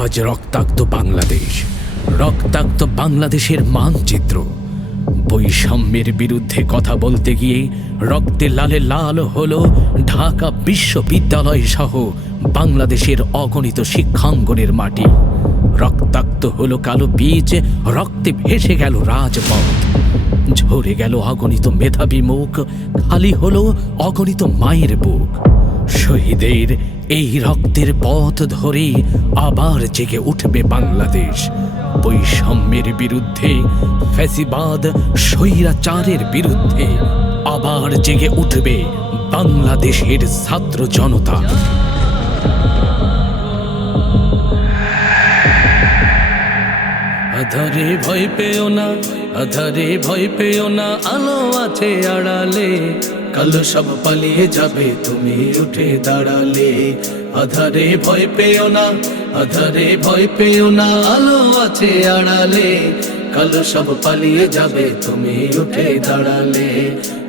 আজ রক্তাক্ত বাংলাদেশ, রক্তাক্ত বাংলাদেশের মানচিত্র। বৈষম্যের বিরুদ্ধে কথা বলতে গিয়ে রক্তে লালে লাল হলো ঢাকা বিশ্ববিদ্যালয় সহ বাংলাদেশের অগণিত শিক্ষাঙ্গনের মাটি। রক্তাক্ত হলো কালো বীজ, রক্তে ভেসে গেল রাজপথ। ঝরে গেল অগণিত মেধাবী মুখ, খালি হলো অগণিত মায়ের বুক। শহীদের এই রক্তের পথ ধরে আবার জেগে উঠবে বাংলাদেশ। বৈষম্যের বিরুদ্ধে, ফ্যাসিবাদ, স্বৈরাচারের বিরুদ্ধে আবার জেগে উঠবে বাংলাদেশের ছাত্র জনতা। আধারে ভয় পেও না, আধারে ভয় পেও না, আলো আছে আড়ালে। কালো সব পালিয়ে যাবে, তুমি উঠে দাঁড়ালে। আধারে ভয় পেও না, আধারে ভয় পেও না, আলো আছে আড়ালে। কালো সব পালিয়ে যাবে, তুমি উঠে দাঁড়ালে।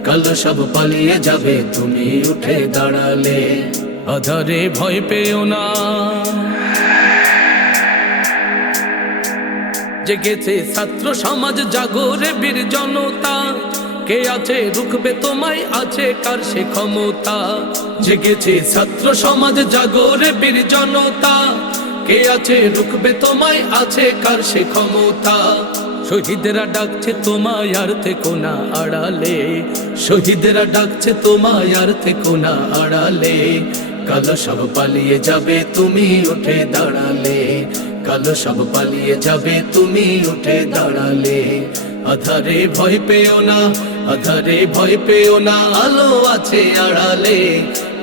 কালো সব পালিয়ে যাবে, তুমি উঠে দাঁড়ালে। আধারে ভয় পেও না। জেগেছে ছাত্র সমাজ, জাগরে বীর জনতা। কে আছে? রুখবে তোমায় আছে? কার সে ক্ষমতা? জেগেছে ছাত্র সমাজ জাগরে বীর জনতা। কে আছে? রুখবে তোমায় আছে? কার সে ক্ষমতা? শহীদেরা ডাকছে তোমায়, আর থেকো না আড়ালে। শহীদেরা ডাকছে তোমায়, আর থেকো না আড়ালে। কালো সব পালিয়ে যাবে, তুমি উঠে দাঁড়ালে। কালো সব পালিয়ে যাবে, তুমি উঠে দাঁড়ালে। আধারে ভয় পেও না আধারে ভয় পেও না আলো আছে আড়ালে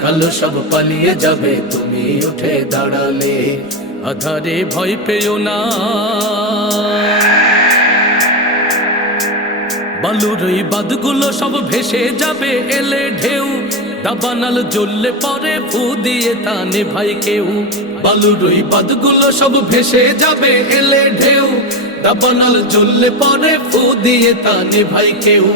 কালো সব পালিয়ে যাবে তুমি উঠে দাঁড়ালে আধারে ভয় পেও না বালুর ওই বাদগুলো সব ভেসে যাবে এলে ঢেউ দাবানাল জ্বললে পরে ফু দিয়ে তানে ভাই কেউ বালুর ওই বাদগুলো সব ভেসে যাবে এলে ঢেউ দাবানাল জ্বললে পরে ফু দিয়ে তানে ভাই কেউ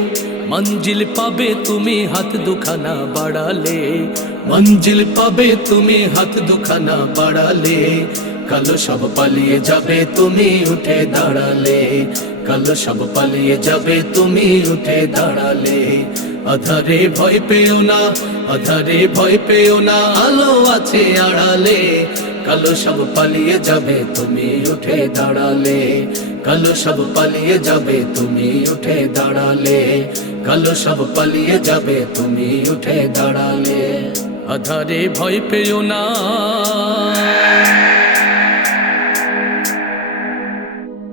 মঞ্জিল পাবে তুমি হাত দুখানা বাড়ালে। মঞ্জিল পাবে তুমি হাত দুখানা বাড়ালে। কালো সব পালিয়ে যাবে তুমি উঠে দাঁড়ালে। কালো সব পালিয়ে যাবে তুমি উঠে দাঁড়ালে। আধারে ভয় পেও না, আধারে ভয় পেও না, আলো আছে আড়ালে। কালো সব পালিয়ে যাবে তুমি উঠে দাঁড়ালে। কালো সব পালিয়ে যাবে তুমি উঠে দাঁড়ালে। कल सब पलिए जाबे तुमी उठे दाड़ाले। अधरे भय पेयो ना।